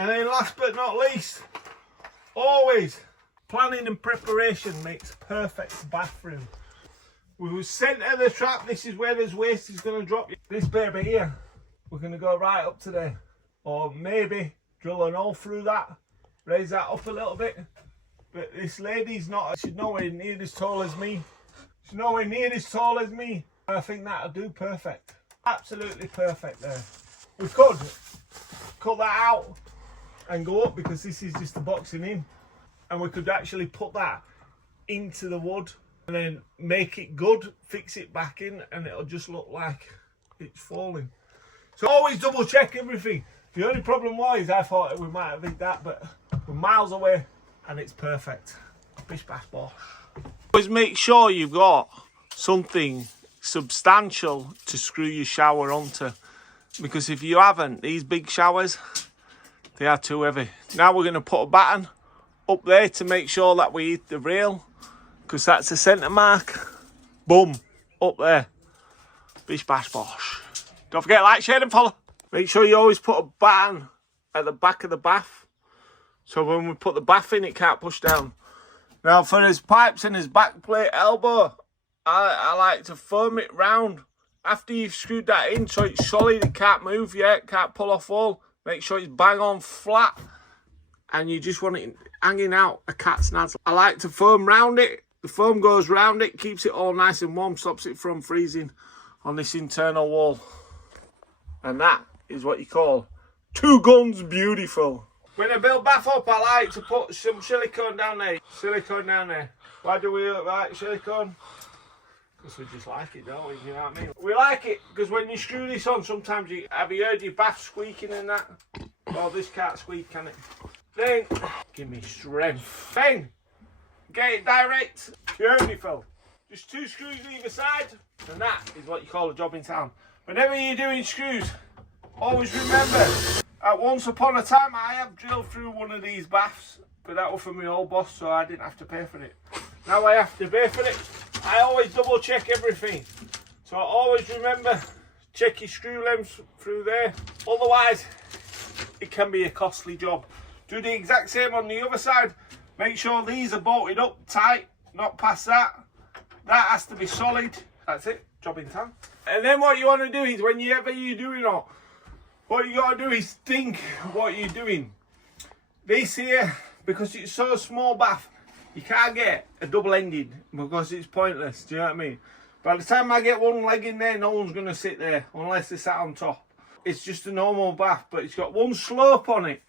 And then last but not least, always planning and preparation makes perfect bathroom. We will centre the trap. This is where this waste is going to drop. This baby here, we're going to go right up to there. Or maybe drill an hole through that, raise that up a little bit. But this lady's not, she's nowhere near as tall as me. She's nowhere near as tall as me. I think that'll do perfect. Absolutely perfect there. We could cut that out and go up because this is just the boxing in. And we could actually put that into the wood and then make it good, fix it back in, and it'll just look like it's falling. So always double check everything. The only problem was I thought we might have hit that, but we're miles away and it's perfect. Bish bash bosh. Always make sure you've got something substantial to screw your shower onto, because if you haven't, these big showers, they are too heavy. Now we're going to put a batten up there to make sure that we hit the rail, because that's the centre mark. Boom, up there. Bish bash bosh. Don't forget to like, share and follow. Make sure you always put a batten at the back of the bath, so when we put the bath in, it can't push down. Now for his pipes and his back plate elbow, I like to firm it round after you've screwed that in so it's solid, it can't move yet, can't pull off all. Make sure it's bang on flat, and you just want it hanging out a cat's nads. I like to firm round it. The foam goes round it, keeps it all nice and warm, stops it from freezing on this internal wall. And that is what you call two guns beautiful. When I build bath up, I like to put some silicone down there. Silicone down there. Why do we like silicone? Because we just like it, don't we? You know what I mean? We like it because when you screw this on, sometimes have you heard your bath squeaking and that? Well, this can't squeak, can it? Then, give me strength. Then, get it direct. Beautiful. Just 2 screws either side, and that is what you call a job in town. Whenever you're doing screws, always remember, at once upon a time, I have drilled through one of these baths, but that was for my old boss, so I didn't have to pay for it. Now I have to pay for it. I always double check everything. So always remember, check your screw lengths through there. Otherwise, it can be a costly job. Do the exact same on the other side. Make sure these are bolted up tight, not past that. That has to be solid. That's it, job in town. And then what you want to do is, whenever you're doing it, what you got to do is think what you're doing. This here, because it's so small bath, you can't get a double-ended because it's pointless. Do you know what I mean? By the time I get one leg in there, no one's going to sit there unless they sat on top. It's just a normal bath, but it's got one slope on it.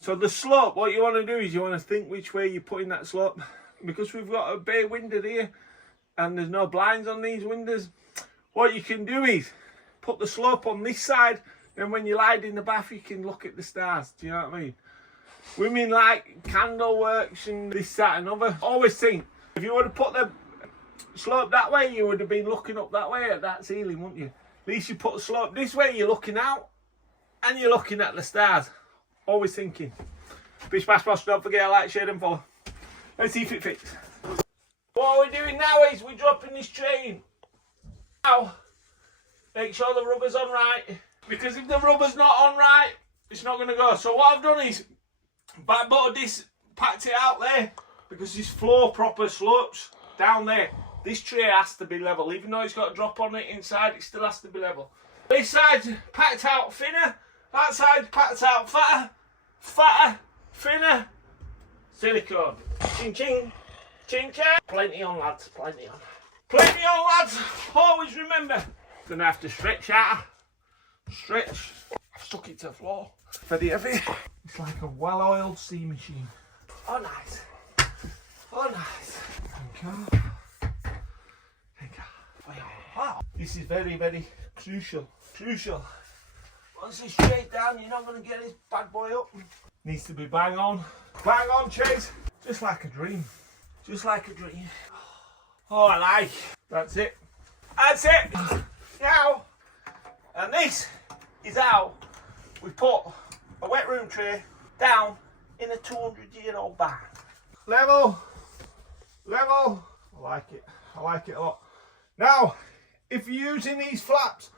So the slope, what you want to do is you want to think which way you're putting that slope. Because we've got a bay window here and there's no blinds on these windows, what you can do is put the slope on this side, then when you lie in the bath you can look at the stars. Do you know what I mean? Women like candle works and this, that and other. Always think, if you would have put the slope that way, you would have been looking up that way at that ceiling, wouldn't you? At least you put the slope this way, you're looking out and you're looking at the stars. Always thinking. Bish bash bosh, don't forget to like, share and follow. Let's see if it fits. What we're doing now is we're dropping this tray in. Now, make sure the rubber's on right. Because if the rubber's not on right, it's not going to go. So what I've done is, backbutted this, packed it out there, because this floor proper slopes down there. This tray has to be level. Even though it's got a drop on it inside, it still has to be level. This side's packed out thinner. That side's packed out fatter. Fatter, thinner. Silicone. Ching ching. Ching ching. Plenty on, lads. Plenty on. Plenty on, lads. Always remember. Gonna have to stretch out. Stretch. I've stuck it to the floor. Very heavy. It's like a well-oiled sea machine. Oh, nice. Oh, nice. Thank you. Thank you. Wow. This is very, very crucial. Crucial. Once it's straight down, you're not going to get this bad boy up. Needs to be bang on. Bang on, Chase. Just like a dream. Just like a dream. Oh, I like. That's it. That's it. Now, and this is how we put a wet room tray down in a 200-year-old barn. Level. Level. I like it. I like it a lot. Now, if you're using these flaps,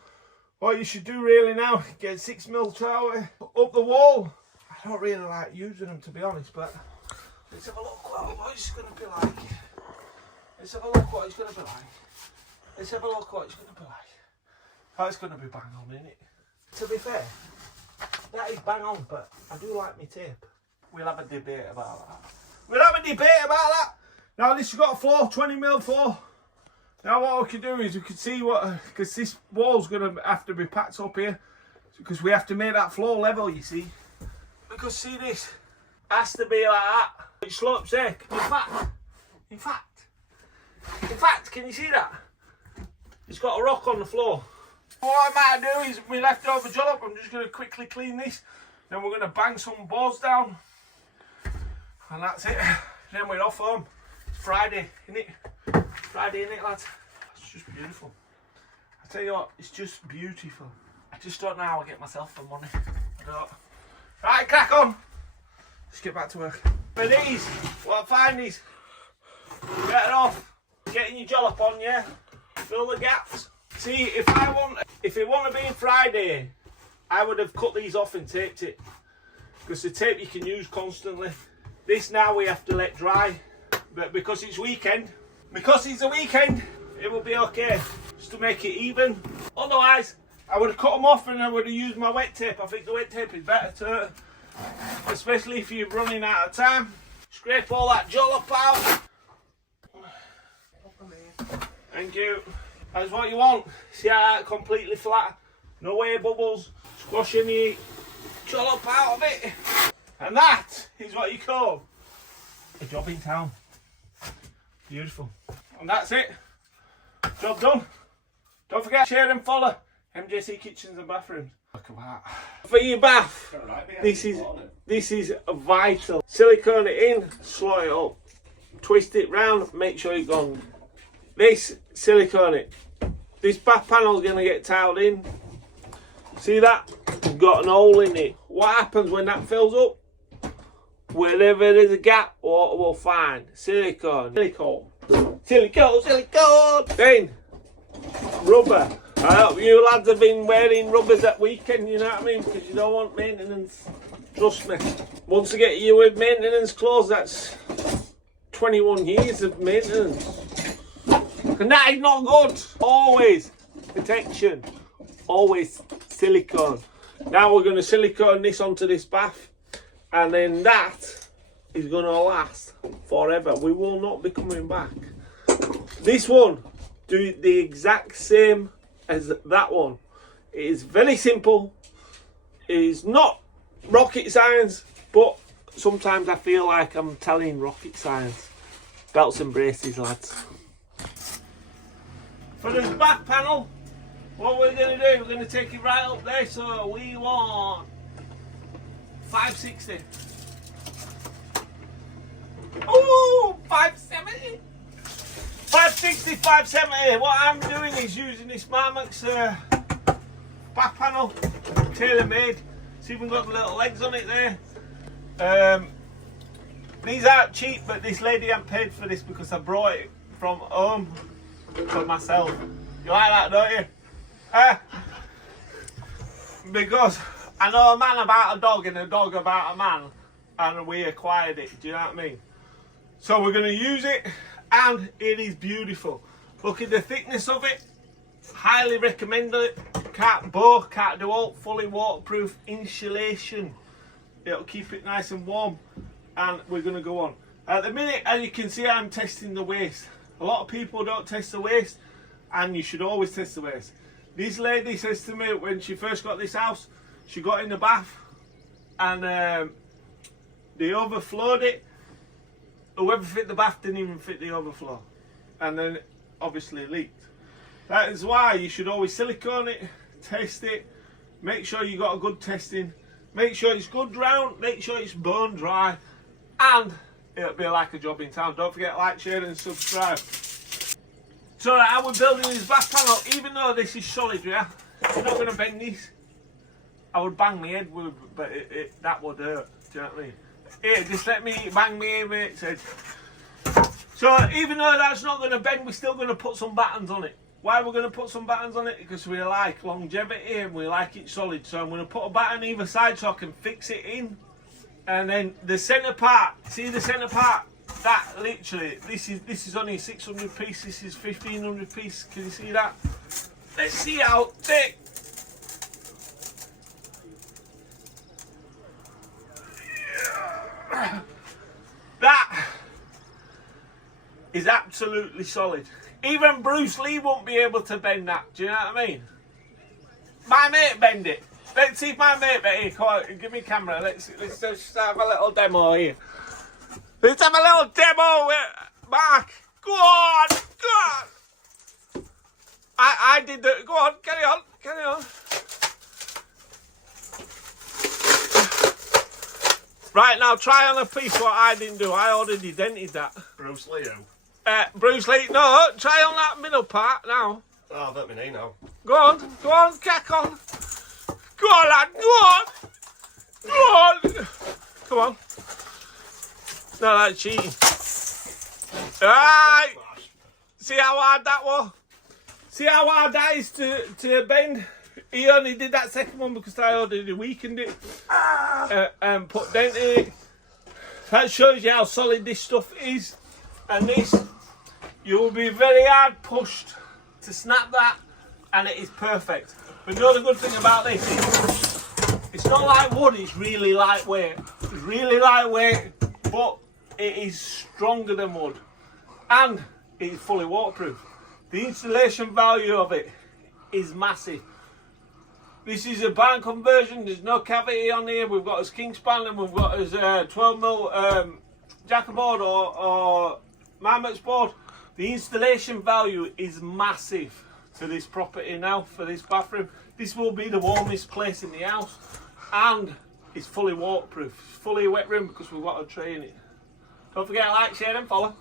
what you should do really now, get a 6mm trowel up the wall. I don't really like using them, to be honest, but let's have a look what it's going to be like. Let's have a look what it's going to be like. Let's have a look what it's going to be like. Oh, it's going to be bang on, isn't it? To be fair, that is bang on, but I do like my tape. We'll have a debate about that. We'll have a debate about that. Now this has got a floor, 20mm floor. Now what we can do is we can see what, because this wall's going to have to be packed up here, because we have to make that floor level, you see. Because see, this has to be like that. It slopes there. In fact, can you see that? It's got a rock on the floor. What I might do is, my leftover job, I'm just going to quickly clean this. Then we're going to bang some boards down. And that's it. Then we're off home. It's Friday, innit? Friday, innit, lads? It's just beautiful. I tell you what, it's just beautiful. I just don't know how I get myself the money. I don't. Right, crack on. Let's get back to work. For these, what I find is, better off getting your jollop on, yeah? Fill the gaps. See, if it want to be Friday, I would have cut these off and taped it. Because the tape you can use constantly. This now we have to let dry. But because it's weekend, it will be okay. Just to make it even. Otherwise, I would have cut them off and I would have used my wet tape. I think the wet tape is better too. Especially if you're running out of time. Scrape all that jollop out. Thank you. That's what you want. See how that completely flat? No air bubbles. Squash any jollop out of it. And that is what you call a job in town. Beautiful. And that's it. Job done. Don't forget to share and follow MJC Kitchens and Bathrooms. Look at that. For your bath, this is vital. Silicone it in, slot it up. Twist it round, make sure you've gone. This, silicone it. This bath panel is going to get tiled in. See that? It's got an hole in it. What happens when that fills up? Wherever there's a gap, water will find. Silicone. Then, rubber. I hope you lads have been wearing rubbers at weekend, you know what I mean? Because you don't want maintenance. Trust me. Once I get you with maintenance clothes, that's 21 years of maintenance. And that is not good. Always protection. Always silicone. Now we're going to silicone this onto this bath. And then that is going to last forever. We will not be coming back. This one, do the exact same as that one. It is very simple. It is not rocket science, but sometimes I feel like I'm telling rocket science. Belts and braces, lads. For this back panel, what we're going to do, we're going to take it right up there. So we want 560. Ooh, 570. 560, 570. What I'm doing is using this Marmax back panel, tailor made. It's even got the little legs on it there. These aren't cheap, but this lady ain't paid for this because I brought it from home for myself. You like that, don't you? Because I know a man about a dog and a dog about a man, and we acquired it. Do you know what I mean? So we're going to use it, and it is beautiful. Look at the thickness of it. Highly recommend it. Can't do all. Fully waterproof insulation. It'll keep it nice and warm. And we're going to go on. At the minute, as you can see, I'm testing the waste. A lot of people don't test the waste, and you should always test the waste. This lady says to me when she first got this house, she got in the bath and they overflowed it. Whoever fit the bath didn't even fit the overflow, and then it obviously leaked. That is why you should always silicone it, test it, make sure you got a good testing, make sure it's good round, make sure it's bone dry, and it'll be like a job in town. Don't forget to like, share and subscribe. So how we're building this back panel, even though this is solid, yeah, you're not going to bend this. I would bang my head with, but that would hurt. Do you know what I mean? Here, just let me bang my head, mate's head. So even though that's not going to bend, we're still going to put some battens on it. Why we're going to put some battens on it? Because we like longevity and we like it solid. So I'm going to put a batten either side so I can fix it in And then the centre part, see the centre part? That literally, this is only a 600 piece, this is 1500 piece. Can you see that? Let's see how thick. That is absolutely solid. Even Bruce Lee won't be able to bend that. Do you know what I mean? My mate bend it. Let's see if my mate bend it. Come on, give me a camera. Let's just have a little demo here. Let's have a little demo with Mark. Go on, go on. I did the. Go on, carry on, carry on. Right, now try on a piece what I didn't do. I already dented that. Bruce Lee. Bruce Lee, no, try on that middle part now. Oh, I've hurt my knee now. Go on, crack on. Go on, lad, go on. Go on. Come on. No, that's cheating. Alright. See how hard that was? See how hard that is to bend? He only did that second one because I already weakened it and put dent in it. That shows you how solid this stuff is. And this, you'll be very hard pushed to snap that, and it is perfect. But the other good thing about this is, it's not like wood, it's really lightweight. It's really lightweight, but it is stronger than wood. And it is fully waterproof. The installation value of it is massive. This is a barn conversion, there's no cavity on here. We've got his kingspan and we've got his 12mm jackerboard or Mammoth's board. The installation value is massive to this property now for this bathroom. This will be the warmest place in the house, and it's fully waterproof, fully wet room because we've got a tray in it. Don't forget to like, share and follow.